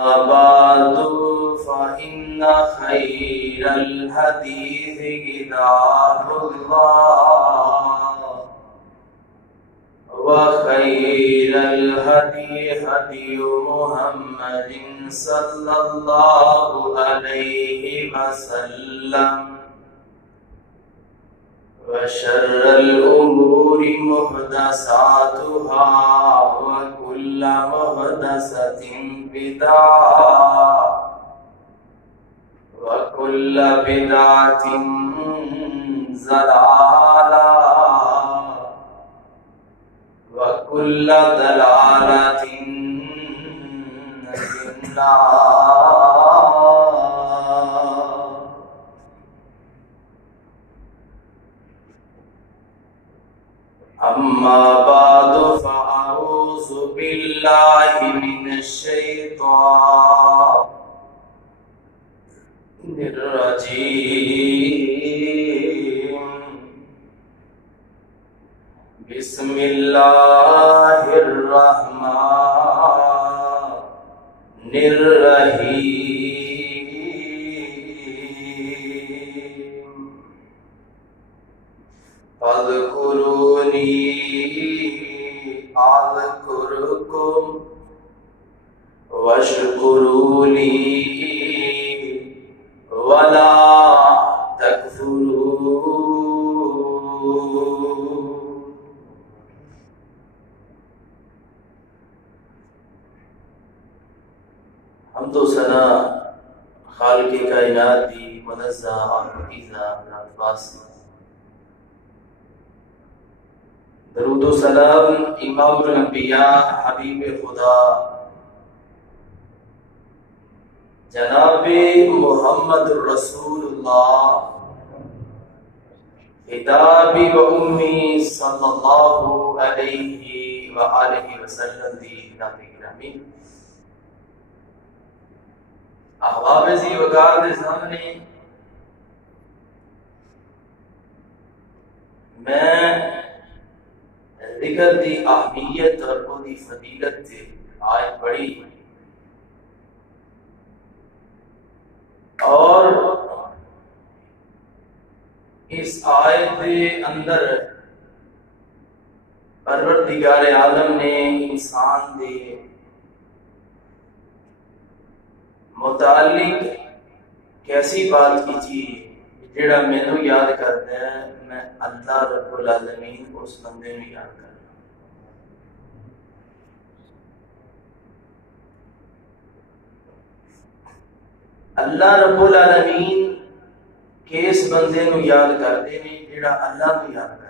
بعد فإن خير الحديث كتاب الله وخير الهدي هدي محمد صلى الله عليه وسلم وشر الأمور محدثاتها وكل محدثة بدعة وكل بدعة ضلالة وكل ضلالة في النار. أما بعد فأعوذ بالله من الشيطان الرجيم. بسم الله الرحمن الرحيم. فاذكروني أذكركم واشكروا لي ولا تكفرون. حمد و ثنا خالق کائنات دی منزہ اور پاکیزہ ذات واسطے. درود و سلام امام الانبیاء حبیب خدا جناب محمد رسول اللہ خطابی و امی صلی اللہ علیہ وآلہ وسلم دی ذات گرامی. احباب زی وقار دے سامنے میں ذکر دی اہمیت اور دی فضیلت سے آیت پڑھی اور اس آیت کے اندر پروردگار عالم نے انسان دے متعلق کیسی بات کی تھی جڑا مینوں یاد کرتا ہے میں اللہ رب العالمین اس بندے میں یاد کرتا. اللہ رب العالمین کس بندے نو یاد کرتے ہیں جڑا اللہ نو یاد کرتا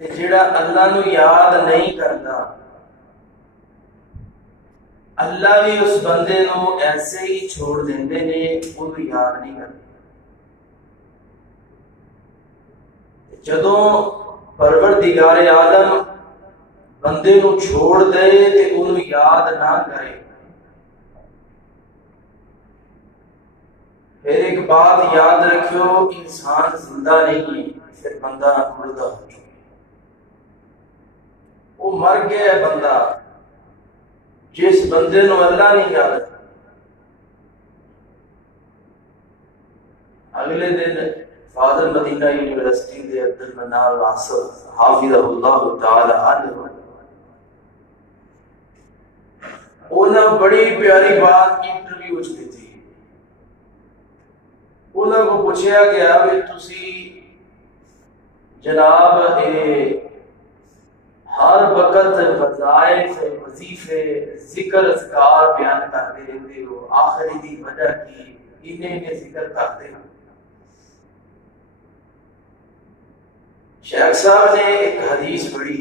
ہے. جڑا اللہ نو یاد نہیں کرتا اللہ بھی اس بندے نو ایسے ہی چھوڑ دیندے نے، وہ یاد نہیں کرتے. جدوں پروردگار عالم بندے نو چھوڑ دے تے اونوں یاد نہ کرے، پھر ایک بات یاد رکھو، انسان زندہ نہیں ہے، پھر بندہ مردہ ہو چکا. وہ مر گیا بندہ جس بندے نو اللہ نہیں یاد کرتا. اگلے دن فاضل مدینہ یونیورسٹی دے عبد المنان واصف حافظہ اللہ تعالی عنہ انہاں بڑی پیاری بات انٹرویو وچ کی تھی. انہاں کو پوچھا گیا کہ تسی جناب ہر وقت وظائف وظیفے ذکر اذکار بیان کرتے رہتے ہو، آخری دی وجہ کی انہیں ذکر کرتے ہو. شیخ صاحب نے ایک حدیث پڑھی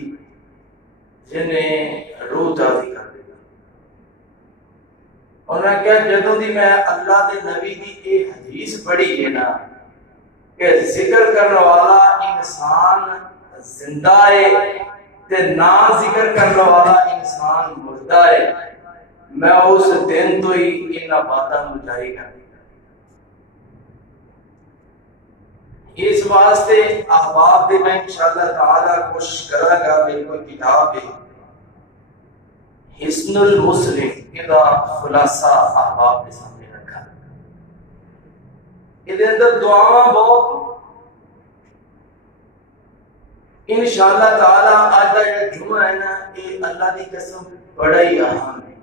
جنہیں روح تازی کر دیا. انہوں نے کہا جدوں دی میں اللہ دے نبی دی ایک حدیث پڑھی ہے نا کہ ذکر کرنے والا انسان زندہ ہے تے نہ ذکر کرنے والا انسان مردہ ہے، میں اس دن تو ہی انہاں باتاں نوں جاری کر دیا. اس واسطے احباب دے میں انشاءاللہ تعالی کوشش کرا گا، میری کوئی کتاب ہے حسنul مسلم کا خلاصہ احباب کے سامنے رکھا. یہ اندر دعاواں بہت انشاءاللہ تعالی آج کا جمعہ ہے نا یہ اللہ دی قسم بڑا ہی اہم ہے.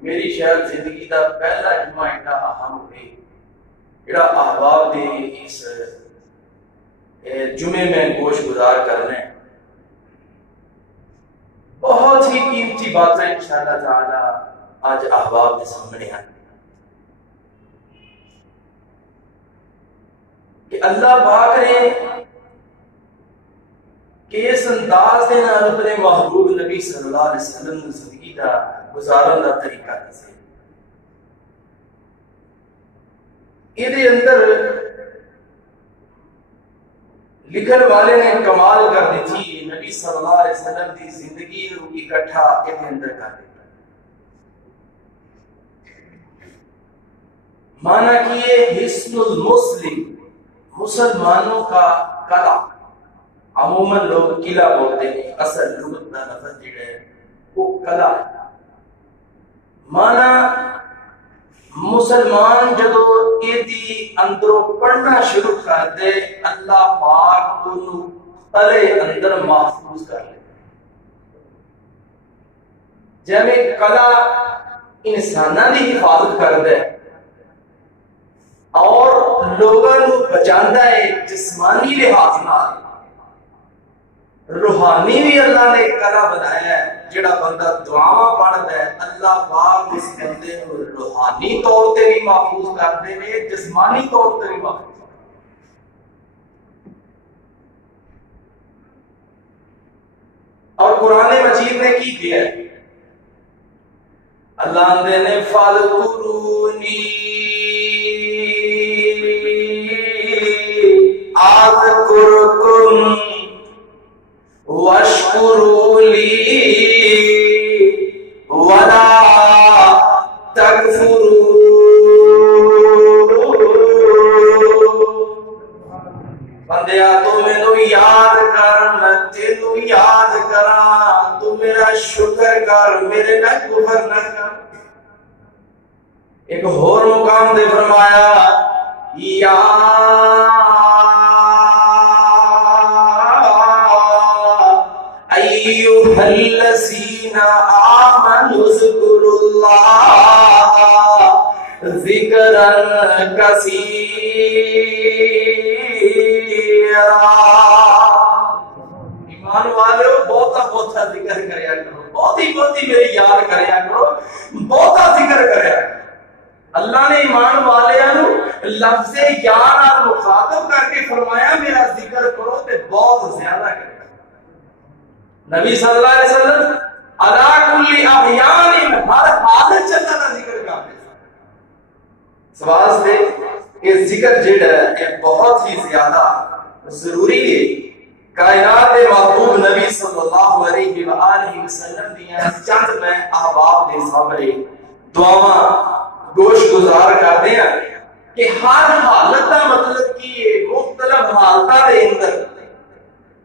میری شاید زندگی کا پہلا جمعہ ایڈا اہم ہوئے جڑا احباب دے اس جمعے میں گوش گزار کر رہے ہیں. بہت ہی قیمتی باتیں انشاءاللہ تعالی آج احباب کے سامنے ہیں کہ اللہ پاک نے کہ اس انداز دے نال اپنے محبوب نبی صلی اللہ علیہ وسلم کی زندگی کا گزارن کا طریقہ دسے. یہ اندر لکھن والے نے کمال کر دی تھی نبی صلی اللہ علیہ وسلم کی زندگی کو اکٹھا کے اندر کر دیا. مانا کہ یہ حسنul مسلم مسلمانوں کا قلعہ، عموماً لوگ قلعہ بولتے ہیں، اصل لغت کا لفظ جڑا ہے وہ قلعہ ہے. مانا مسلمان جدو ایدی اندروں پڑھنا شروع کر دے اللہ پاک انہوں قلعے اندر محفوظ کر لے. جیسے قلعہ انساناں دی حفاظت کر دے اور لوگاں نو بچاندا ہے جسمانی لحاظ نال، روحانی بھی اللہ نے قلعہ بنایا ہے. جڑا بندہ دعاواں پڑھدا ہے اللہ پاک اس بندے کو روحانی طور تے بھی محفوظ کرتے ہیں، جسمانی طور تے بھی محفوظ. اور قرآن مجید نے کی کیا ہے؟ اللہ نے فَاذْكُرُونِي أَذْكُرْكُمْ وَاشْكُرُوا لِي وَلَا تَكْفُرُونَ. بندیا تو مینوں یاد کر، میں تینوں یاد کراں، تو میرا شکر کر، میرے نہ کفر نہ کر. ایک اور مقام دے فرمایا یا ایھا الذین آمنوا اذکروا اللہ ذکرا کثیرا. ایمان والو بہتا ذکر کریا کرو، بہتی میری یاد کریا کرو، بہتا ذکر کریا کرو. اللہ نے ایمان والیاں لفظ یا نال مخاطب کر کے فرمایا میرا ذکر کرو تے بہت زیادہ کرو. نبی صلی اللہ علیہ وسلم علی کل احیان ہر حالت چ اللہ کا ذکر کرتے ہیں. سوال سے یہ ذکر جڑا ہے یہ بہت ہی زیادہ ضروری ہے. کائنات کے محبوب نبی صلی اللہ علیہ وآلہ وسلم دیاں چند میں احباب دے سامنے دعاواں گوش گزار کرتے ہیں کہ ہر حالت کا مطلب کی مختلف حالتوں کے اندر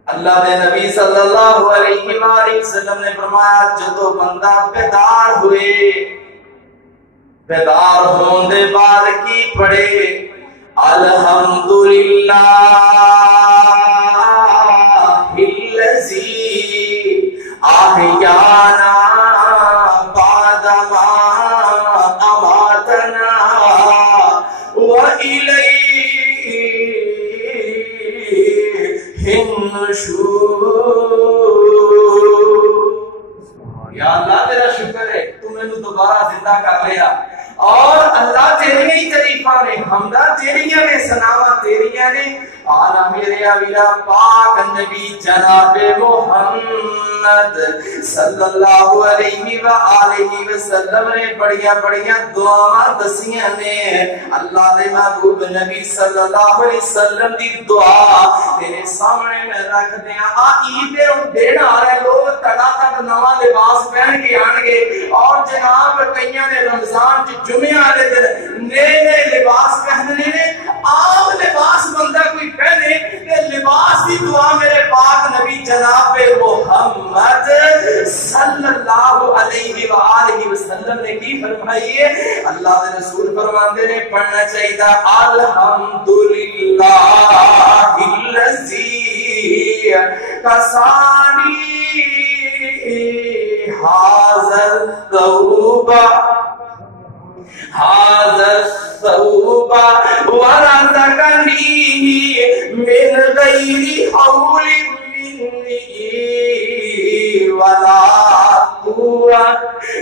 اللہ دے نبی صلی اللہ علیہ وآلہ وسلم نے فرمایا جدو بندہ بیدار ہوئے، بیدار ہون دے بعد کی پڑھے الحمدللہ الذی احیانا بعد ما اماتنا وإلیہ النشور. یا اللہ تیرا شکر ہے تو میں نے دوبارہ زندہ کر لیا، اور اللہ تیری ہی تعریفاں نے، حمدہ تیریاں نے، ثناواں تیریاں نے. آنا میرے میرا پاک نبی جناب محمد صلی اللہ علیہ وآلہ وسلم نے بڑیاں بڑیاں دعاواں دسیاں نے. اللہ دے محبوب نبی صلی اللہ علیہ وسلم دی دعا تیرے سامنے میں رکھ دیاں. عید دن آ رہے لوگ تڑا تک نواں لباس پہن کے آن گے، اور جناب کئیاں نے رمضان جمعے والے دن نئے نئے لباس پہننے نے. عام لباس بندہ کوئی پہنے کہ لباس کی دعا میرے پاک نبی جناب محمد صلی اللہ علیہ وآلہ آلہ وسلم نے کی فرمائی ہے؟ اللہ کے رسول فرماتے نے پڑھنا چاہیے الحمدللہ الذی کسانی ھذا الثوب ورزقنی من غیر حول ولا قوة.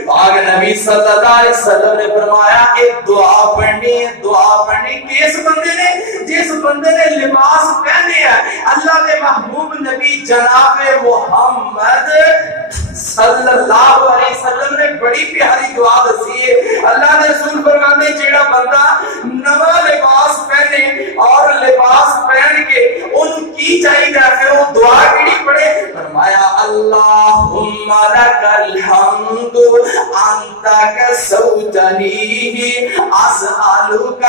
آگ نبی صلی اللہ علیہ وسلم نے فرمایا ایک دعا پڑھنی ہے. دعا پڑھنی کس بندے نے؟ جس بندے نے لباس پہنے ہیں. اللہ کے محبوب نبی جناب محمد صلی اللہ علیہ وسلم نے بڑی پیاری دعا دسی ہے. اللہ نے رسول فرماتے ہیں جیڑا بندہ نوا لباس پہنے اور لباس پہن کے ان کی چاہیے پھر وہ دعا کیڑی پڑھے؟ فرمایا اللہم لک الحمد انت کسوتنی اسألک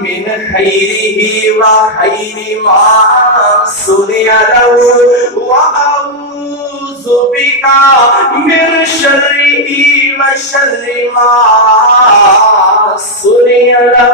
من خیرہ و خیر ما صنع له واعوذ بک من شرہ و شر ما صنع له.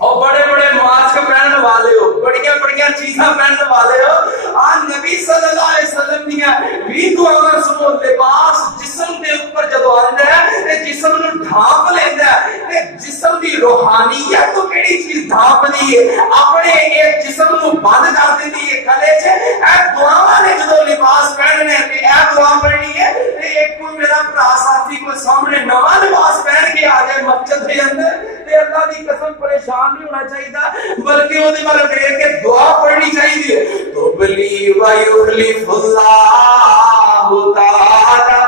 اور بڑے بڑے ماسک پہننے والے ہو, بڑیاں بڑیاں چیزاں پہننے والے ہو, آج نبی صلی اللہ علیہ وسلم دیا بھی دعا سنو. لباس جسم دے اوپر جدو آندا ہے تے جسم نو ڈھانپ لیندا ہے تے جسم دی روحانیت تو کیڑی چیز ڈھانپ دی ہے؟ اپنے ایک جسم نو بند کر دیندی ہے گلے چ. اے دعاواں نے جدو لباس پہننے تے اے دعا پڑھنی ہے تے ایک کوئی میرا بھرا ساتھی کو سامنے نواں لباس پہن کے آ جائے مسجد دے اندر تے اللہ دی قسم پریشان نہیں ہونا چاہیے بلکہ وہ دیوال دیکھ کے دعا پڑھنی چاہیے. تو بلی ویخلف اللہ تعالی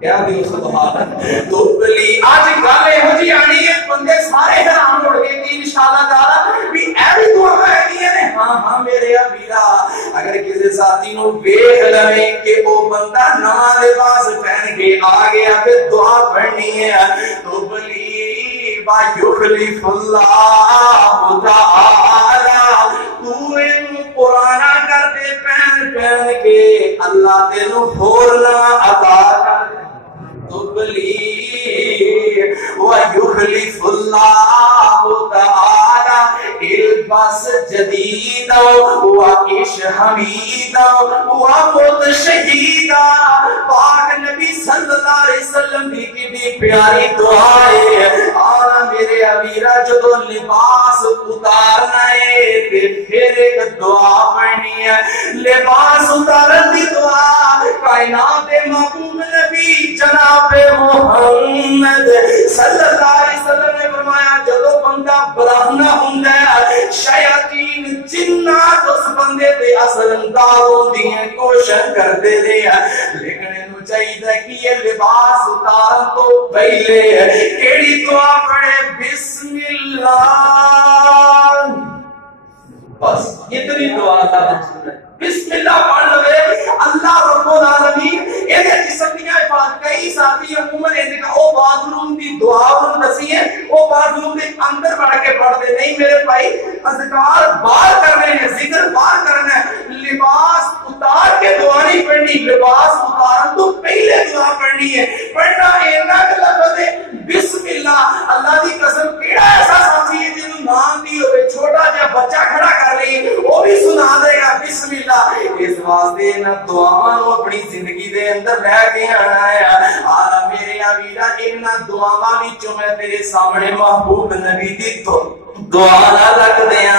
کیا دی سبحان. تو بلی آج گل یہو جی آنی ہے بندے سارے حیران ہو گئے کہ انشاءاللہ تعالی بھی اے بھی دعا ہے نے. ہاں ہاں میرے ویرا اگر کسی ساتھی نو ویکھ لویں کہ وہ بندہ نواں لباس پہن کے آ گیا پھر دعا پڑھنی ہے تو بلی یخلف اللہ تعالی تو ان پرانا کر دے پہن پہن کے اللہ تینو ہورنا عطا کر دے. تو بلی ویخلف اللہ تعالی البس جدیدا وعش حمیدا ومت شہیدا. پاک نبی صلی اللہ علیہ وسلم کی کتنی پیاری دعا ہے. آنا میرے امیرہ جدو لباس اتارنا ہے تے پھر ایک دعا پڑھنی ہے. لباس اتارن دی دعا کائنات محبوب نبی جناب محمد صلی اللہ علیہ وسلم نے فرمایا جدو بندہ براہنا ہوندا ہے شیاطین جنات اس بندے دے اثر انداز ہوندی ہیں کوشش کرتے رہے ہیں لیکن انہوں چاہیے کہ یہ لباس اتارن تو پہلے کیڑی دعا پڑھے؟ بسم اللہ. بس اتنی دعا تھا بسم اللہ پڑھ لو. اللہ رب العالمین اے جسم دی حفاظت. کئی ساتھی عموماً اے کہ او باتھ روم دی دعا انہوں دسی ہے او باتھ روم دے اندر بڑھ کے پڑھ دے. نہیں میرے بھائی, اذکار باہر کرنے ہیں, ذکر باہر کرنا ہے. لباس اتار کے دعا نہیں پڑھنی, لباس اتارن تو پہلے دعا پڑھنی ہے. پڑھنا اینا کہ لفظ ہے بسم اللہ. اللہ دی قسم کیڑا ایسا ساتھی ہے جنہوں نام دی ہوئے چھوٹا جا بچہ کھڑا کر لئی وہ بھی سنا دے گا بسم اللہ. اس واسطے نہ دعاواں نو اپنی زندگی دے اندر لے کے آنا ہے. آلا میرے ویرا ان دعاواں وچوں میں تیرے سامنے محبوب نبی دی دعا نہ رکھ دیا.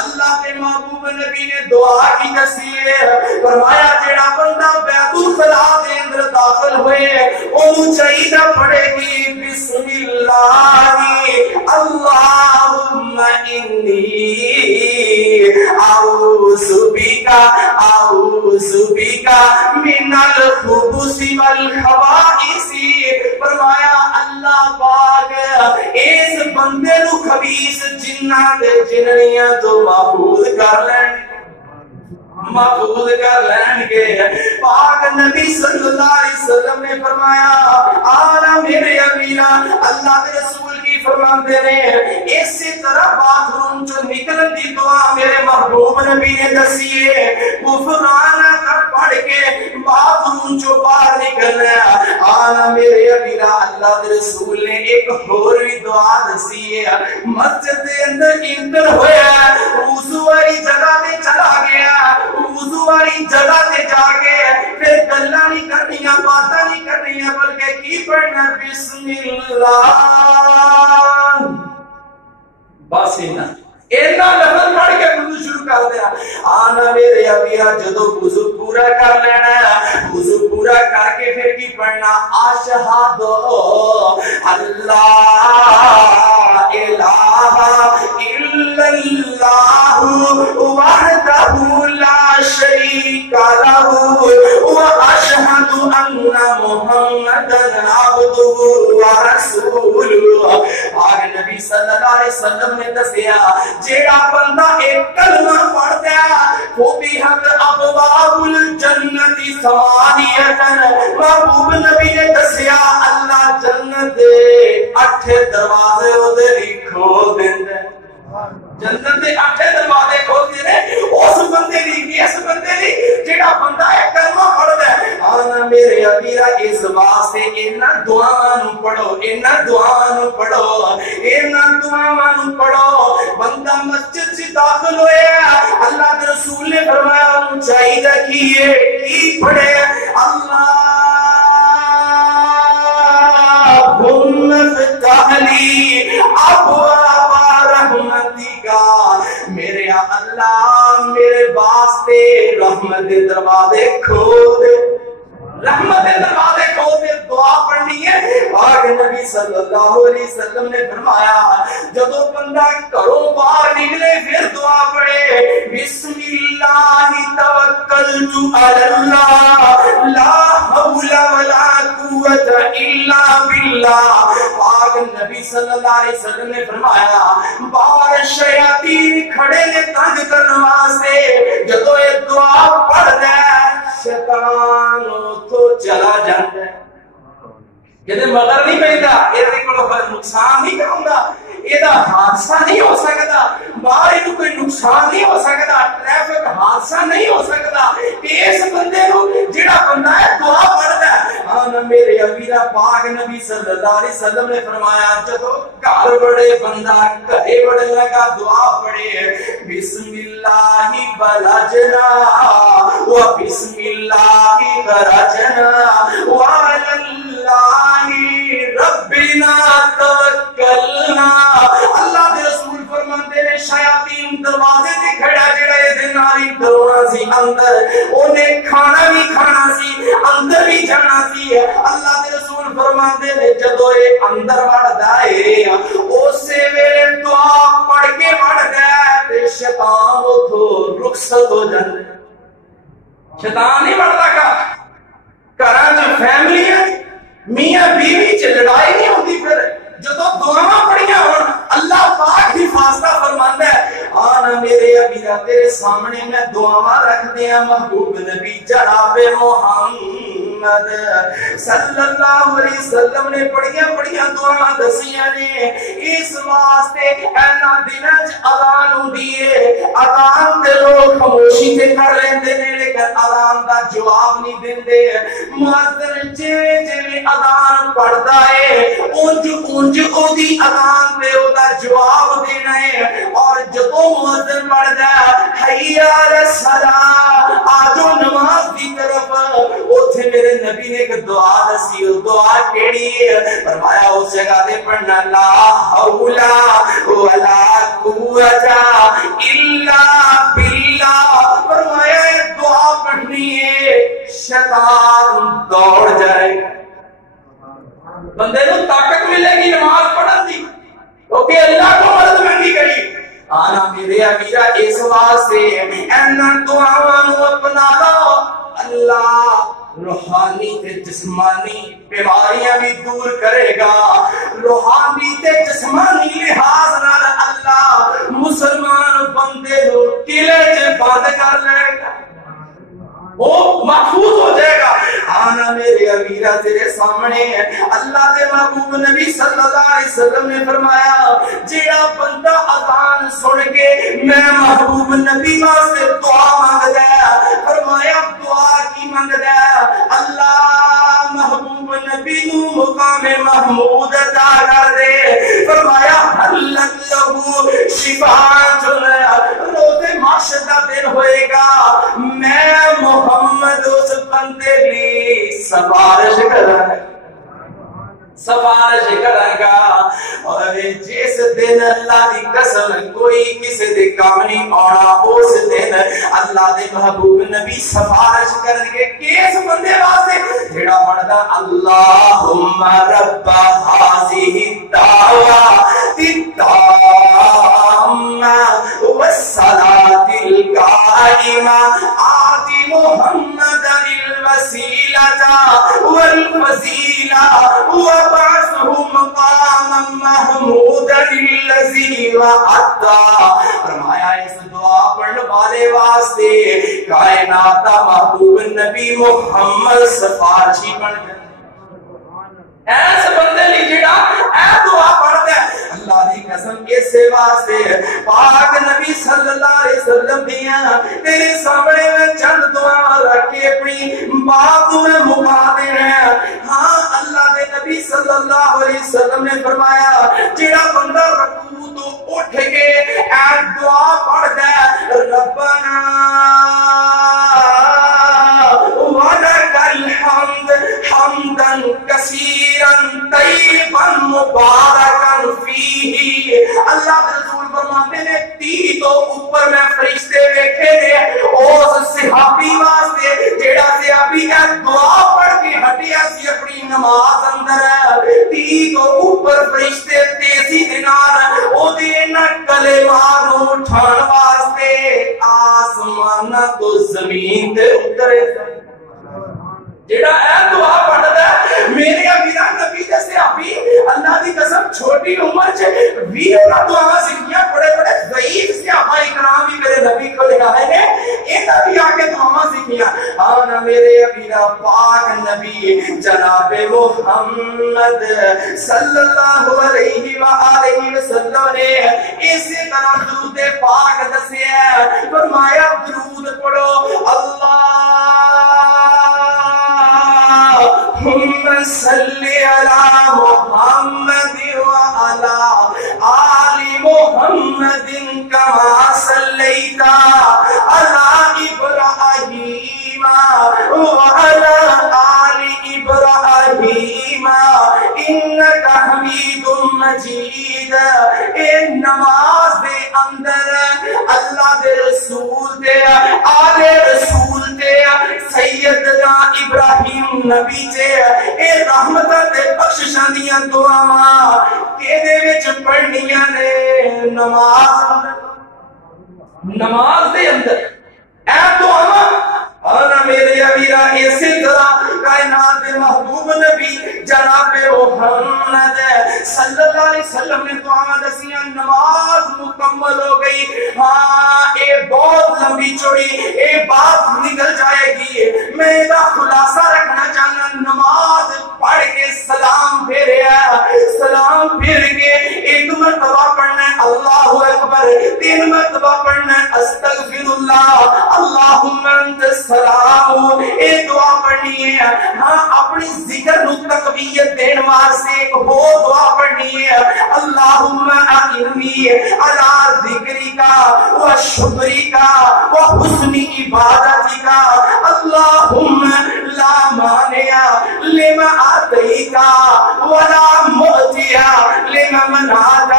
اللہ کے محبوب نبی نے دعا کی دسی ہے. فرمایا جیڑا بندہ بیت الخلا دے اندر داخل ہوئے اونوں چاہیے پڑھے گی بسم اللہ اللہم انی اعوذ بک من الخبث والخبائث. فرمایا اللہ پاک اس بندے نو خبیث جنات دے جنڑیاں تو محفوظ کر لین گے. پاک نبی صلی اللہ علیہ وسلم نے فرمایا آنا میرے امیرہ اللہ کے رسول کی فرماندے نے اسی طرح باتھ روم جو نکلن دی دعا میرے محبوب نبی نے دسی ہے غفرانک پڑھ پڑھ کے بات روم باہر نکلنا ہے. آنا میرے ابیرا اللہ دے رسول نے ایک اور بھی دعا دسی ہے. مسجد دے اندر انٹر ہویا, وضو والی جگہ تے چلا گیا, وضو والی جگہ تے جا کے پھر گلاں نہیں کرنیاں, باتاں نہیں کرنیاں, بلکہ کی پڑھنا بسم اللہ. بس اینا لفظ پڑھ کے وضو شروع کر دیا. آنا میرے ابیا جدو وضو پورا کر لینا, وضو پورا کر کے پھر کی پڑھنا اشہد اللہ الہ الا اللہ وحدہ لا شریک لہ واشہد ان محمدا عبدہ ورسولہ. آگے نبی صلی اللہ علیہ وسلم نے دسیا جیڑا بندہ ایک کلمہ پڑھتا ہے فتحت ابواب الجنت ثمانیۃ. محبوب نبی نے دسیا اللہ جنت دے 8 دروازے اودے لئی کھول دیندا ہے. جنت دے 8 دروازے کھول دینے اس بندے لئی, اس بندے لئی جیڑا بندہ ایک کلمہ پڑھدا ہے. آنا میرے ابیرا اس واسطے انہاں دعاواں نوں پڑھو, انہاں دعاواں نوں پڑھو, انہاں دعاواں نوں پڑھو. بندہ مسجد سے داخل ہویا, اللہ کے رسول نے فرمایا انہوں چاہیے کی پڑھے اللہ افتح لی ابواب رحمتک. میرے اللہ میرے واسطے رحمت دے دروازے کھول دے, رحمت دے دروازے کھول دے. دعا پڑھنی ہے. آگے نبی صلی اللہ علیہ وسلم نے فرمایا جدو بندہ گھروں باہر نکلے پھر دعا پڑھے بسم اللہ توکلت علی اللہ لا حول ولا قوت الا باللہ. آگے نبی صلی اللہ علیہ وسلم نے فرمایا باہر شیاطین کھڑے نے تنگ کرنے واسطے جدو یہ دعا پڑھ دے شیطان تو چلا جاتا ہے. یہ مگر نہیں پہنتا, یہ نقصان نہیں کروں, یہ حادثہ نہیں ہو سکتا, باہر کوئی نقصان نہیں ہو سکتا, ٹریفک حادثہ نہیں ہو سکتا. اس بندے کو جڑا بندہ ہے دعا پڑھتا ہے. ہاں میرے ابیرا پاک نبی صلی اللہ علیہ وسلم نے فرمایا جدو گھر بڑے بندہ گھرے بڑے لگا دعا پڑھے بسم اللہ بلجنا و بسم اللہ خرجنا وعلی اللہ ربنا توکلنا. اللہ دے رسول فرماندے نے شیاطین دروازے تے کھڑا جڑا اے دے نال ڈرونا سی اندر, اونے کھانا بھی کھانا سی اندر بھی جانا سی. اللہ دے رسول فرماندے نے جدو اے اندر وڑدا اے اسی ویلے دعا پڑھ کے وڑدا اے تے شیطان اوتھوں رخصت ہو جاندا ہے. شیطان نہیں وڑدا گھراں وچ فیملی ہے میاں بیوی چ لڑائی نہیں ہوتی. پھر جدو دعاواں پڑھیاں ہون اللہ پاک حفاظت فرماندا ہے. آنا میرے ابیرا تیرے سامنے میں دعاواں رکھ دیاں محبوب نبی جناب محمد صلی اللہ علیہ وسلم نے بڑیاں دعاواں دسیاں نے. اس واسطے اینا دناں وچ اذان ہوندی ہے, اذان تے لوگ خاموشی تے کر لیندے نے لیکن اذان دا جواب نہیں دیندے. مؤذن جے اذان پڑھدا ہے اونج اودی اذان تے اودا جواب دینا ہے. اور جدوں مؤذن پڑھدا حی علی الصلاۃ آجو نماز دی طرف, اوتھے میرے نبی نے ایک دعا دسی. او دعا کیڑی ہے؟ فرمایا اس جگہ تے پڑھنا لا حول ولا قوت الا باللہ. فرمایا یہ دعا پڑھنی ہے شیطان دوڑ جائے گا, بندے کو طاقت ملے گی نماز پڑھن دی, کیونکہ اللہ کو مدد منگی کری. آنا میرے ابیرا اس واسطے اینا دعاواں نوں اپنا لو. اللہ روحانی تے جسمانی بیماریاں بھی دور کرے گا. روحانی تے جسمانی لحاظ نال اللہ مسلمان بندے نوں قلعے وچ بند کر لے گا. وہ محفوظ ہو جائے گا. آنا میرے امیرہ تیرے سامنے اللہ دے محبوب نبی صلی اللہ علیہ وسلم نے فرمایا جیڑا بندہ اذان سن کے میں محبوب نبی واسطے دعا مانگدا ہے, فرمایا دعا کی مانگدا ہے, اللہ محبوب نبی نو مقام محمود عطا کر دے. فرمایا حلت لہو شفاعت, روز محشر کا دن ہوئے گا میں محمد اس بندے لی سفارش کروں گا. اور جس دن اللہ دی قسم کوئی کسی دے کام نہیں آنا, اس دن اللہ دے محبوب نبی سفارش کرن گے کس بندے واسطے جڑا پڑھدا اللہم رب ہذہ الدعوۃ التامہ والصلاۃ القائمہ آت محمد الوسیلۃ والفضیلہ وبعثہ مقاما محمودا الذی وعدہ. فرمایا اس دعا پڑھنے والے واسطے کائنات دا محبوب نبی محمد سفارشی بن گئے. ایس بندے لی جڑا اے دعا پڑھتا ہے اللہ دی قسم اسے واسطے پاک نبی صلی اللہ علیہ وسلم دیاں تیرے سامنے میں چند دعا رکھ کے اپنی بات میں مکا دے رہے ہیں. ہاں اللہ دے نبی صلی اللہ علیہ وسلم نے فرمایا جڑا بندہ رکوع تو اٹھ کے اے دعا پڑھتا ہے ربنا ولک الحمد حمدا کثیرا طیبا مبارکا فیہ. اللہ کے رسول فرماتے نے 30 تو اوپر میں فرشتے دیکھے نے اس صحابی واسطے جیڑا صحابی ہے دعا پڑھ کے ہٹیا سی اپنی نماز اندر 30 تو اوپر فرشتے تیزی دے نال او دے نہ کلمات نو اٹھان واسطے آسمان تو زمین تے اترے. جیڑا اے دعا پڑھدا ہے میرے امیرہ نبی دے صحابی اللہ دی قسم چھوٹی عمر چ 20 دعا سکھیاں بڑے بڑے ضعیف صحابہ اکرام بھی میرے نبی کو لے آئے نے انہاں بھی آ کے دعا سکھیاں. آنا میرے امیرہ پاک نبی جناب محمد صلی اللہ علیہ وآلہ وسلم نے اسی طرح درود پاک دسیا. فرمایا درود پڑھو اللہم صلی علی محمد وعلی آل محمد کما صلیت علی ابراہیم وعلی آل ابراہیم انکا حمید مجید. اے نماز دے اندر اللہ دے رسول دے آل رسول دے سیدنا ابراہیم نبی جے اے رحمت تے بخششاں دیاں دعاواں کیدے وچ پڑھنیاں نے نماز دے اندر اے دعاواں. اور میرے امیرہ اسی طرح کائنات محبوب نبی جناب محمد صلی اللہ علیہ وسلم نے دعا دسیاں نماز مکمل ہو گئی. ہاں اے بہت لمبی چوڑی اے بات نکل جائے گی, میں اس کا خلاصہ رکھنا چاہنا. نماز پڑھ کے سلام پھیرے سلام پھیر کے 1 مرتبہ پڑھنا اللہ اکبر, 3 مرتبہ پڑھنا استغفر اللہ اللہم انت السلام. اے دعا پڑھنی ہے. ہاں اپنی ذکر نو تقویت دین واسطے وہ دعا پڑھنی ہے اللہم اعنی علی ذکرک و شکرک و حسن عبادتک اللہم لا مانع لما آتیت ولا معطی لما منعت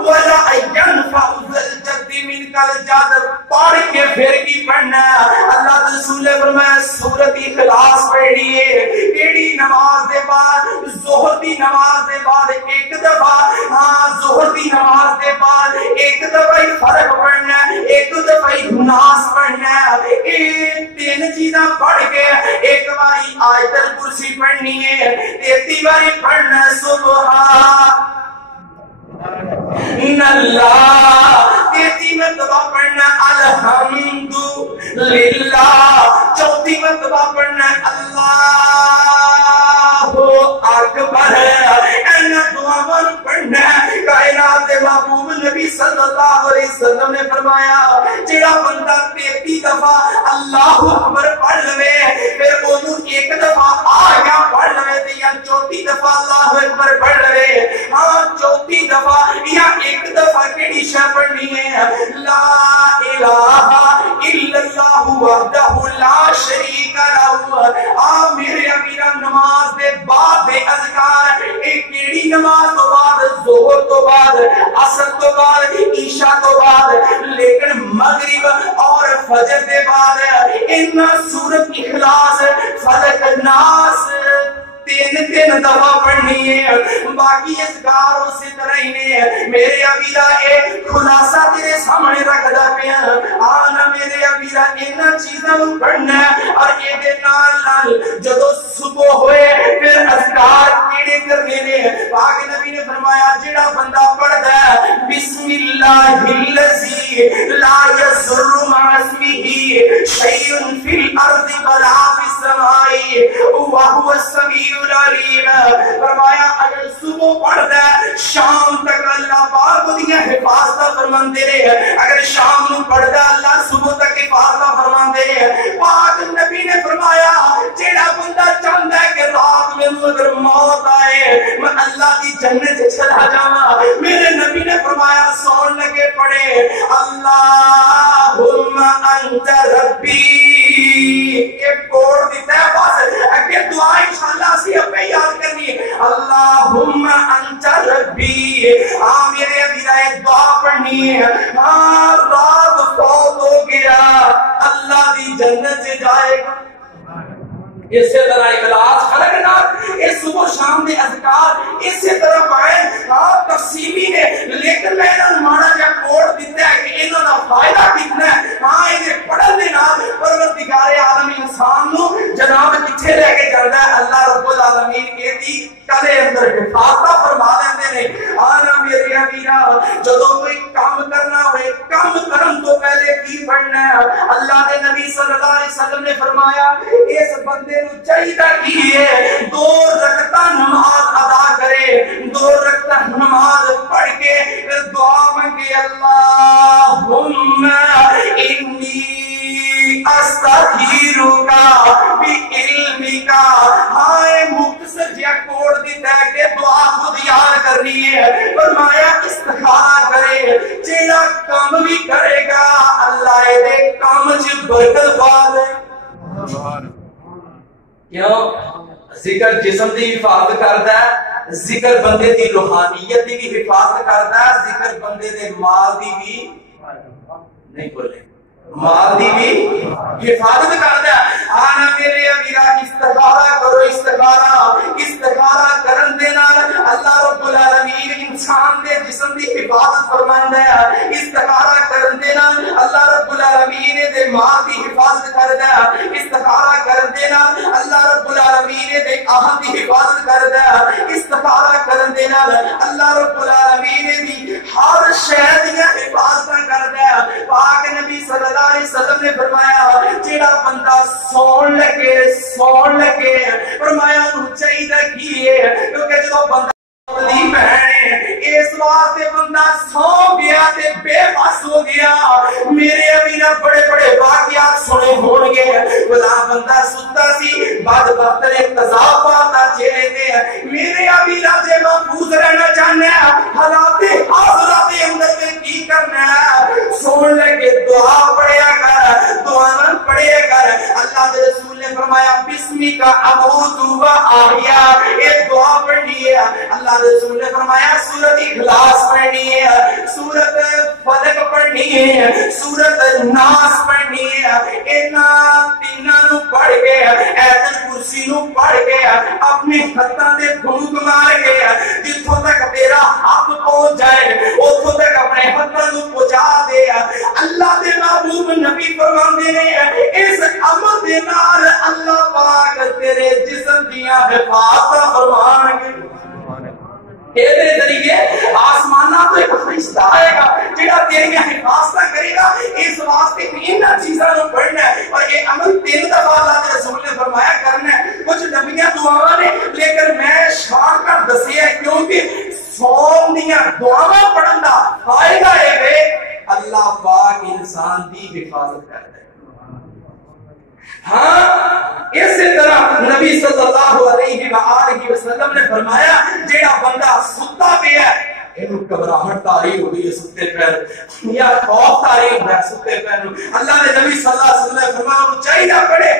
ولا ينفع ذا الجد منک الجد. پڑھ کے پھر کی پڑھنا. اللہ رسول فرمایا سورۃ اخلاص پڑھنی ہے. کیڑی نماز دے بعد ظہر دی نماز دے بعد 1 دفعہ. ہاں ظہر دی نماز دے بعد 1 دفعہ ہی فرق پڑھنا, 1 دفعہ ہی ناس پڑھنا. اے 3 چیزاں پڑھ کے 1 باری آیت الکرسی پڑھنی ہے, 33 باری پڑھنا سبحان اللہ, 33 مرتبہ پڑھنا الحمد للہ، چوتھی مرتبہ پڑھنا ہے اللہ اکبر، اینا دعاواں پڑھنا ہے۔ کائنات دے محبوب نبی صلی اللہ علیہ وسلم نے فرمایا جڑا بندہ 33 دفعہ اللہ اکبر پڑھ لے پھر اونوں ایک دفعہ آیا پڑھ لے تے یا چوتھی دفعہ اللہ اکبر پڑھ لے، ہاں چوتھی دفعہ یا ایک دفعہ کیڑی شے پڑھنی ہے؟ لا الہ الا اللہ وحدہ لا شریک لہ۔ آ میرے امیرا نماز دے بعد دے اذکار، ایک کیڑی نماز تو بعد، ظہر تو بعد، عصر تو بعد، عشاء تو بعد، لیکن مغرب اور فجر دے بعد ان سورت اخلاص فلق ناس تین دفعہ پڑھنی ہے۔ باقی اذکار اسی طرح ہی نے۔ میرے ابیرا ایک خلاصہ تیرے سامنے رکھ دا پیا، آنا میرے ابیرا انہاں چیزاں نوں پڑھنا اور اے دے نال نال جدوں صبح ہوئے پھر اذکار کیڑے کرنے نے؟ پاک نبی نے فرمایا جڑا بندہ پڑھدا ہے بسم اللہ الذی لا یضر مع اسمہ شیء فی الارض ولا فی السماء وهو السمیع العلیم، فرمایا اگر صبح پڑھدا ہے شام تک اللہ پاک دیاں حفاظت فرماندے رہے، اگر شام نو پڑھدا اللہ صبح تک حفاظت فرماندے رہے۔ پاک نبی نے فرمایا جیڑا بندہ چاہندا ہے کہ رات میں اگر موت آئے میں اللہ کی جنت چلا جاواں، میرے نبی نے فرمایا سون لگے پڑھے اللہم انت ربی، ایک کوڑ دیتا ہے بس اگر دعا انشاءاللہ سی اب یاد کرنی ہے اللہم انت ربی۔ ہاں میرے ابیرا ایک دعا پڑھنی ہے، ہاں رات فوت ہو گیا اللہ دی جنت سے جائے گا۔ اسی طرح اخلاص خلق نال اس صبح شام دے اذکار اسی طرح پائے آپ تفصیلی نے، لیکن میں انہوں مانا جا کوڑ دیتا ہے کہ انہوں نے فائدہ کتنا ہے۔ ہاں انہیں پڑھن دے نال پروردگار عالم انسان نو جناب کتھے لے کے جاتا ہے؟ اللہ رب العالمین کے دی کلے اندر حفاظت فرما دیندے نے۔ آنا میرے امیرا جدوں کوئی کام کرنا ہوئے کام کرن تو پہلے کی پڑھنا ہے؟ اللہ دے نبی صلی اللہ علیہ وسلم نے فرمایا اس بندے نو چاہیے کی ہے 2 رکعتاں نماز ادا کرے، 2 رکعتاں نماز پڑھ کے پھر دعا مانگے اللہم انی استغفرک بعلمک۔ ہائے مختصر جیا کوڑ دیتا ہے کہ دعا خود یاد کرنی ہے۔ فرمایا استخارہ کرے، جیڑا کام بھی کرے گا اللہ دے کام چ برکت پا دے۔ کیوں؟ ذکر جسم دی حفاظت کرتا ہے، ذکر بندے دی روحانیت دی بھی حفاظت کرتا ہے، ذکر بندے دے مال دی بھی نہیں بولے مال دی بھی حفاظت کرتا ہے۔ آنا میرے امیرا استخارہ کرو، استخارہ کرن دے نال اللہ رب العالمین انسان دے جسم دی حفاظت فرماندا ہے، استخارہ کرن دے نال اللہ رب العالمین دے مال دی حفاظت کردا ہے، استخارہ کرن دے نال اللہ رب العالمین دے اہل دی حفاظت کردا ہے، استخارہ کرن دے نال اللہ رب العالمین دی ہر شے دی حفاظت کردا ہے۔ پاک نبی صلی اللہ علیہ وسلم نے فرمایا جیڑا بندہ سون لگے فرمایا انہوں چاہیے کی ہے، کیونکہ جو بندہ اس واسطے بندہ سو گیا تے بے بس ہو گیا۔ میرے ابینا بڑے بڑے واقعات سنے ہون گے، بلا بندہ ستا سی بعد وقت نے تذاب پاتا چہرے دے۔ میرے ابینا سے محفوظ رہنا چاہنا ہے، حالات حاضرات اندر میں کی کرنا ہے؟ سن لگے دعا پڑھیا کر، دعا پڑھیا کر۔ اللہ کے رسول نے فرمایا بسمی کا ابوذ و آہیا، ایک دعا پڑھنی ہے۔ اللہ کے رسول نے فرمایا سورت اخلاص پڑھنی ہے، سورت فلق پڑھنی ہے، سورت ناس پڑھنی ہے۔ انہاں تیناں نو پڑھ کے ایت الکرسی نو پڑھ کے اپنے ہتھاں تے پھونک مار کے جتھوں تک تیرا ہاتھ پہنچ جائے اتھوں تک اپنے ہتھاں نو پہنچا دے۔ اللہ دے محبوب نبی فرماندے نے اس عمل دے نال اللہ پاک تیرے جسم دیاں حفاظت فرمان گے۔ ذریعے آسمانہ تو ایک فرشتہ آئے گا جڑا تیری حفاظت کرے گا، گا. اس واسطے ان چیزوں کو پڑھنا ہے اور یہ عمل 3 دفعہ اللہ کے رسول نے فرمایا کرنا ہے. کچھ نبیاں دعاواں نے لیکن میں شان کر دسیا کیونکہ سوم دیاں دعاواں پڑھن دا فائدہ ہے اللہ پاک انسان دی حفاظت کرتا ہے. ہاں اسی طرح نبی صلی اللہ علیہ وآلہ وسلم نے فرمایا جیڑا بندہ ستا پیا ہے اینو گھبراہٹ تاری ہو گئی ہے ستے پیر یا خوف تاری ہو گیا ستے پیر. اللہ نے نبی صلی اللہ علیہ وسلم نے فرمایا انہوں چاہیے پڑھے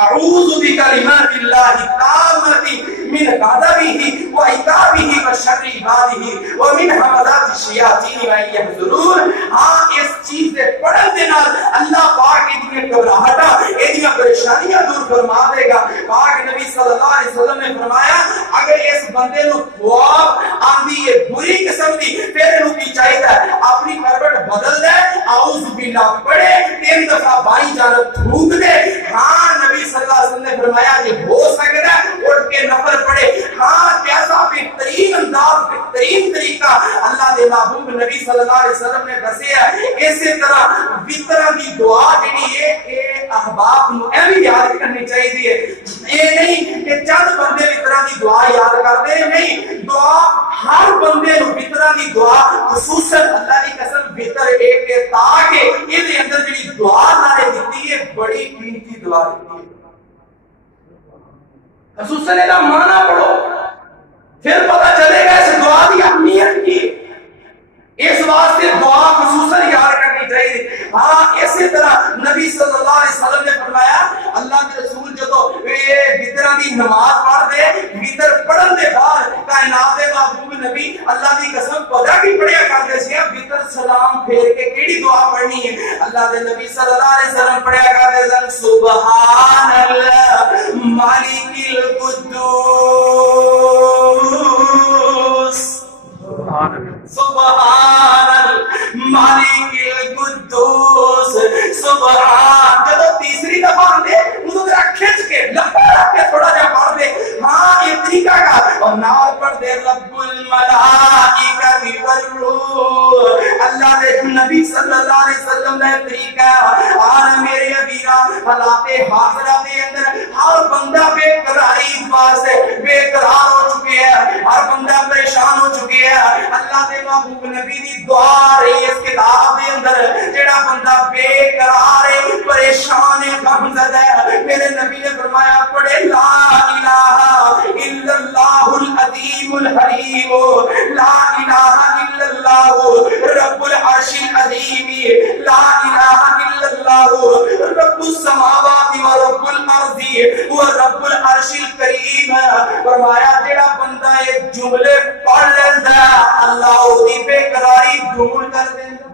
اعوذ بکلمات اللہ التامۃ من غضبہ وعقابہ وشر عبادہ ومن حمزات الشیاطین وان یحضرون. ہاں اس چیز سے پڑھن دے نال اللہ پاک دی گھبراہٹاں ایدیاں پریشانیاں دور فرما دے گا. پاک نبی صلی اللہ علیہ وسلم نے فرمایا اگر اس بندے نو خواب آندی ہے بری قسم دی پھر انہوں کی چاہیے اپنی کروٹ بدل دے اعوذ باللہ پڑھے 3 دفعہ بائیں جانب تھوک دے. ہاں نبی صلی اللہ علیہ وسلم نے فرمایا یہ ہو سکتا ہے اٹھ کے نفل پڑھے. ہاں کیسا بہترین انداز بہترین طریقہ اللہ دے محبوب نبی صلی اللہ علیہ وسلم نے دسیا. اسی طرح وطر دی دعا جڑی ہے اے احباب نو اے بھی یاد کرنی چاہیے. یہ نہیں کہ چند بندے وطر دی دعا یاد کرتے نہیں, دعا ہر بندے نو وطر دی دعا خصوصاً اللہ کی قسم وطر ایک کے تاکہ یہ اندر جڑی دعا اللہ نے دیتی ہے بڑی قیمتی دعا دیتی ہے. خصوصاً یہ معنی پڑھو پھر پتہ چلے گا اس دعا کی اہمیت کی. اس واسطے دعا خصوصاً یاد کرنی چاہیے. ہاں اسی طرح نبی صلی اللہ علیہ وسلم نے فرمایا اللہ کے رسول جدو وطر دی نماز پڑھ دے وطر پڑھن دے بعد کائنات دے محبوب نبی اللہ دی قسم پتہ کی پڑھیا کرتے سی وطر سلام پھیر کے کیڑی دعا پڑھنی ہے. اللہ دے نبی صلی اللہ علیہ وسلم پڑھیا کرتے سن سبحان اللہ مالک القدوس سبحان مالک القدوس سبحان. جب تیسری دفعہ آندے انہوں ذرا کھچ کے لمبا رکھ کے تھوڑا جا پڑھ دے. ہاں یہ طریقہ کا اور نال پڑھ دے رب الملائکہ والروح. اللہ دے نبی صلی اللہ علیہ وسلم نے طریقہ آنا میرے ابیرا حالات حاضرہ دے اندر ہر بندہ بے قراری واسطے بے قرار ہو چکے ہیں, ہر بندہ پریشان ہو چکے ہیں. اللہ دے محبوب نبی دی دعا رہی اس کتاب دے اندر جڑا بندہ بے قرار ہے پریشان ہے غمزدہ ہے میرے نبی نے فرمایا پڑھے لا الہ الا اللہ العظیم الحلیم لا الہ الا اللہ رب العرش العظیم لا الہ الا اللہ رب السماوات و رب الارض و رب العرش الکریم. فرمایا جڑا بندہ یہ جملے پڑھ لیتا اللہ دی بے قراری دور کر دیندا.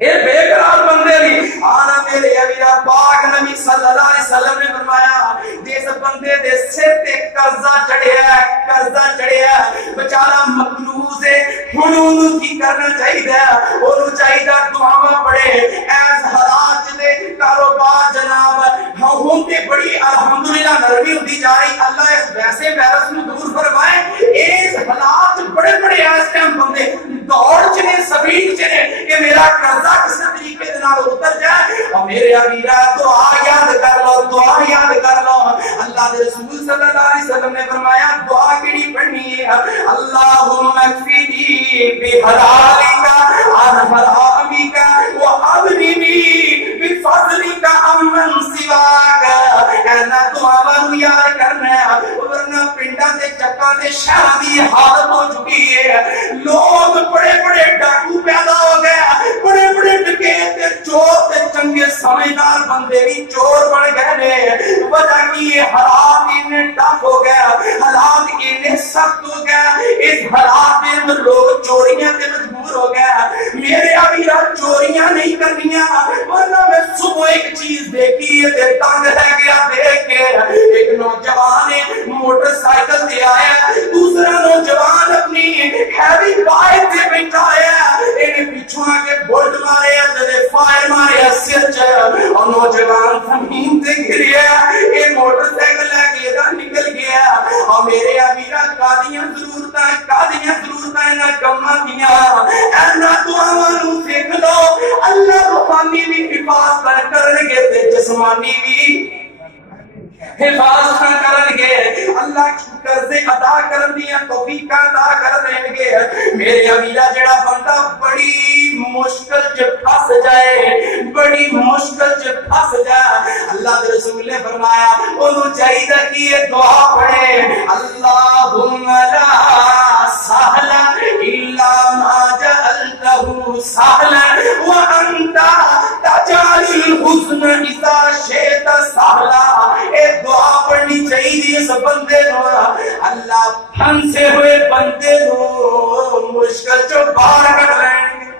اے بے قرار بندے دی آنا میرے ابیرا پاک نبی صلی اللہ علیہ وسلم نے فرمایا جس بندے دے سر تے قرضہ چڑھیا بیچارہ مقروض ہے ہن اونوں کی کرنا چاہیے اونوں چاہیے دعاواں پڑھے. ایس حالات دے کاروبار جناب ہن تے بڑی الحمدللہ نرمی ہوندی جا رہی اللہ اس ویسے وائرس نو دور فرمائے. اس حالات بڑے اس ٹائم بندے دوڑ چ نے سپیڈ چ نے کہ میرا قرضہ کس طریقے دے نال اتر جائے. اور میرے ابیرا دعا یاد کر لو اللہ دے رسول صلی اللہ علیہ وسلم نے فرمایا دعا کیڑی پڑھنی ہے اللہم اکفنی بحلالک عن حرامک واغننی بفضلک عمن سواک. اینا دعاواں یاد کرنا ہے ورنہ پنڈاں تے چکاں تے شہراں دی حالت ہو چکی ہے. لوگ بڑے ڈاکو پیدا ہو گئے بڑے ڈکیت چور تے چنگے سمجھدار بندے بھی چور بن گئے نے. وجہ کی یہ حالات اتنے ٹف ہو گیا حالات اتنے سخت ہو گیا اس حالات میں اندر لوگ چوریاں تے مجبور ہو گیا. میرے ابیرا چوریاں نہیں کرنیاں ورنہ میں صبح ایک چیز دیکھی ہے تے تنگ رہ گیا دیکھ کے. ایک نوجوان موٹر سائیکل تے آیا دوسرا نوجوان اپنی ہیوی بائک تے بیٹھا ہے اینے پیچھوں آ کے بولٹ مارے تے فائر مارے سر چ اور نوجوان زمین تے گریا. یہ موٹر سائیکل لے کے ادھر نکل گیا. اور میرے ابیرا قاضیاں ضرورتاں انہاں کماں دیاں انہاں دعاواں نوں قرضے ادا کرن دیاں توفیقاں عطا کر دین گے. میرے عزیزا جڑا بندہ بڑی مشکل چ پھس جائے, بڑی مشکل چ پھس جائے, اللہ کے رسول نے فرمایا اونوں چاہیے کہ یہ دعا پڑھے, اللہم لا سہل الا ما جعلتہ سہلا وانت تجعل الحزن اذا شئت سہلا. اے دعا پڑھنی چاہیے اس بندے نو, اللہ پھنسے ہوئے بندے نو مشکل چوں باہر کڈ لین گے.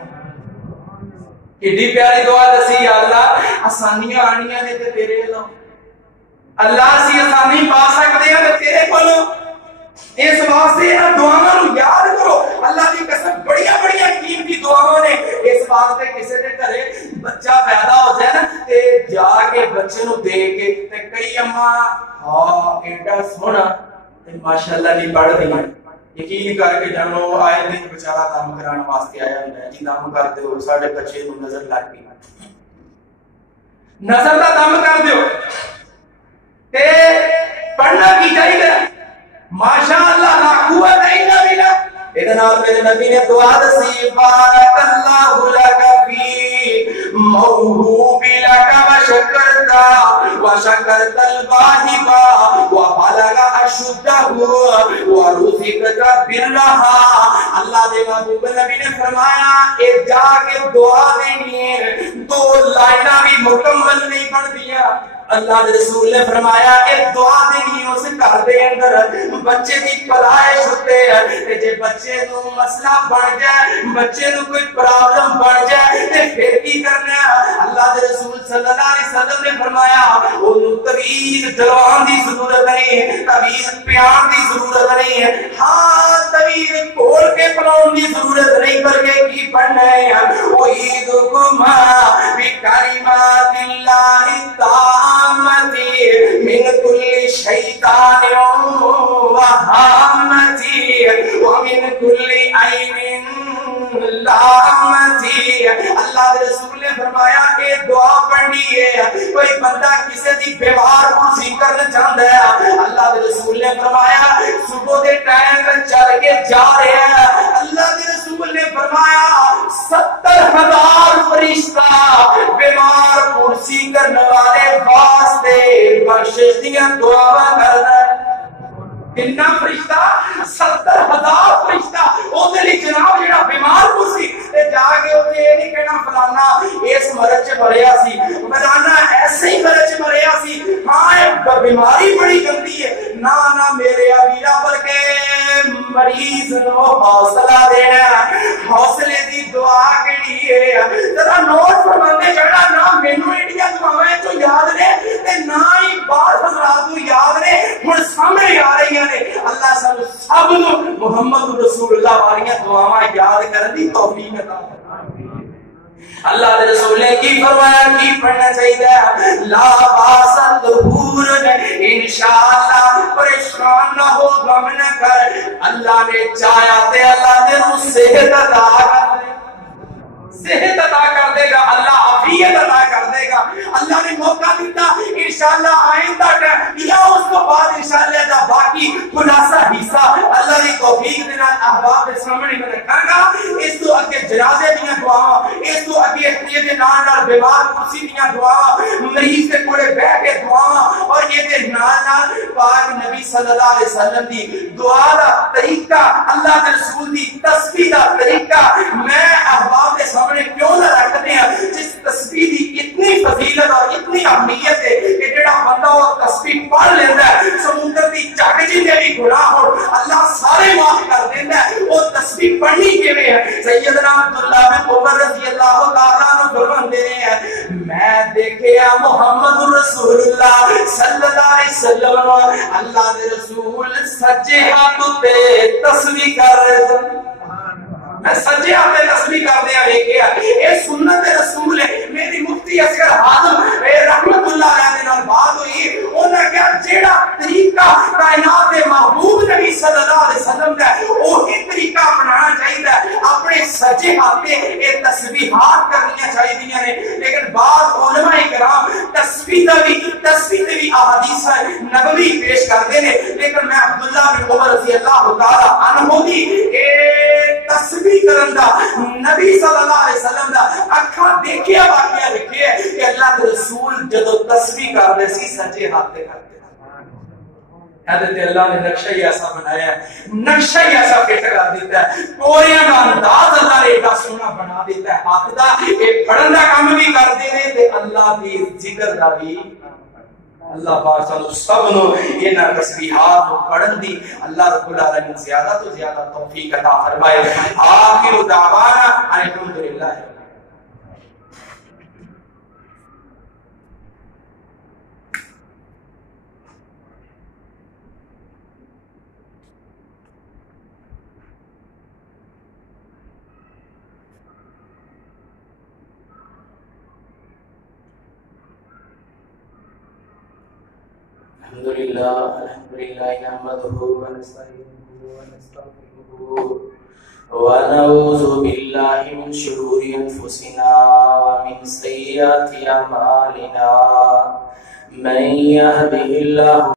کتنی پیاری دعا دسی, یا اللہ آسانیاں آنیاں نے تے تیرے لو, اللہ اسی آسانی پا سکتے ہیں تے تیرے کولوں. اس واسطے ان دعاواں نو یاد کرو. اللہ دی قسم بڑیاں بڑیاں قیمتی دعاواں نے. اس واسطے کسے دے گھرے بچہ پیدا ہو جائے نا تے جا کے بچے نو دے کے تے کئی اماں ہاں ایڈا سونا تے ماشاءاللہ نہیں پڑھ دی, یقین کر کے جانو آئے دن بیچارہ کام کرانے واسطے آیا ہوندا ہے. جی کام کر دیو ساڈے بچے نو نظر لگ گئی, نظر دا کام کر دیو تے پڑھنا کی چاہیے. ماشاءاللہ لا قوت الا باللہ. ادنا میرے نبی نے دعا دسی, بارک اللہ لک فی موہوب لک وشکرت الواحب وبلغ اشدہ ورزقت برہا. اللہ دے محبوب نبی نے فرمایا اے جا کے دعا دینی ہے, دو لائناں بھی مکمل نہیں بندیاں. اللہ کے رسول نے فرمایا کہ دعا دینی اس گھر دے اندر بچے دی پیدائش ہوتے ہے, جے بچے نو مسئلہ بن جائے, بچے نو کوئی پرابلم بن جائے تے پھر کی کرنا ہے. اللہ کے رسول صلی اللہ علیہ وسلم نے فرمایا اونوں تویز دلوان دی ضرورت نہیں, تویز پیار دی ضرورت نہیں ہے, ہاں تویز کھول کے پلاؤں دی ضرورت نہیں, بلکہ کی پڑھنا ہے وعیدکم بکلمات اللہ تعالی من کل شیطان وہامتی ومن کل عین لامتی. اللہ کے رسول نے فرمایا کہ دعا پڑھنی ہے. کوئی بندہ کسی دی بیمار پرسی کرنا چاہتا ہے, اللہ کے رسول نے فرمایا صبح کے ٹائم چل کے جا رہے ہیں, اللہ کے رسول نے فرمایا 70,000 فرشتہ بیمار پرسی کرنے والے واسطے بخشش دیاں دعاواں کردا ہے. کتنا فرشتہ 70,000 فرشتہ اوتے لئی جناب جڑا بیمار پرسی تے جا کے اوتے اے نہیں کہنا فلانا اس مرض چ مریا سی, فلانا ایسے ہی مرض چ مریا سی, ہاں بیماری بڑی گندی ہے. نہ میرے ویرا بلکہ مریض نو حوصلہ دینا, حوصلے دی دعا کیڑی ہے ذرا نوٹ فرماندے چڑھا. نہ مینوں ایڈیاں دعاواں چوں یاد نے تے نہ ہی بعض حضرات نوں یاد نے, ہن سامنے آ رہی ہیں. اللہ سب سب محمد رسول اللہ والیاں دعاواں یاد کرن دی توفیق عطا فرمائے. اللہ کے رسول نے کی فرمایا کی پڑھنا چاہیے, لا باس ظہور انشاءاللہ, پریشان نہ ہو غم نہ کر, اللہ نے چاہیا تے اللہ نے اس صحت عطا کر دے, صحت عطا کر دے گا, اللہ عافیت عطا کر دے گا. اللہ نے موقع دیتا انشاءاللہ آئندہ یا اس کو بعد انشاءاللہ دا باقی خلاصہ حصہ اللہ کی توفیق دے نال احباب کے سامنے میں رکھاں گا. اس تو اگے جنازے دیاں دعاواں, اس تو اگے اپنے دے نال بیمار کرسی دیاں دعاواں, مریض دے کولے بیٹھ کے دعاواں, اور یہ دے نال پاک نبی صلی اللہ علیہ وسلم دی دعا دا طریقہ, اللہ کے رسول دی تسبیح دا طریقہ میں احباب کے سامنے کیوں نہ رکھتے ہیں, جس تسبیح دی اتنی فضیلت اور اتنی اہمیت ہے کہ جڑا بندہ وہ تسبیح پڑھ لیتا ہے سمندر دی جگ جتنے بھی گناہ ہو اللہ سارے معاف کر دیتا ہے. وہ تسبیح پڑھنی کیویں ہے, سیدنا عبداللہ بن عمر رضی اللہ تعالیٰ عنہ فرماتے ہیں میں دیکھیا محمد رسول اللہ صلی اللہ علیہ وسلم, اللہ کے رسول سجے ہاتھ تے تسبیح کر رہے تھے. میں سجے ہاتھ تسبیح کردے ویکھیا, اے سنت رسول ہے. میری مفتی اصغر حاضم رحمت اللہ علیہ دے نال بات ہوئی, انہاں کہا جیڑا طریقہ کائنات دے محبوب نبی صلی اللہ علیہ وسلم دا وہی طریقہ اپنانا چاہیے, اپنے سچے ہاتھ یہ تسبیحات کرنی چاہیے نے، لیکن بعض علماء کرام تسبیح بھی احادیث نبوی پیش کرتے ہیں، لیکن میں عبداللہ بن عمر رضی اللہ تعالی عنہ دی تسبیح کرن دا نبی صلی اللہ علیہ وسلم دا اکھاں دیکھیا واقعہ لکھے کہ اللہ کے رسول جدو تسبیح کرتے سی سچے ہاتھ تے کرتے۔ حضرت اللہ نے نقشہ ہی ایسا بنایا ہے، نقشہ ہی ایسا فٹ کر دیتا ہے، کوریاں کا انداز اللہ نے ایڈا سونا بنا دیتا ہے، ہاتھ دا ایک پڑھن دا کام بھی کرتے ہیں تے اللہ دی ذکر دا بھی۔ اللہ پاک سانو سب نو انہاں تسبیحات نو پڑھن دی اللہ رب العالمین زیادہ تو زیادہ توفیق عطا فرمائے۔ آخر دعوانا الحمدللہ۔ الحمدللہ نحمده ونستعینه ونستغفره ونعوذ باللہ من شرور انفسنا ومن سیئات اعمالنا من یهده اللہ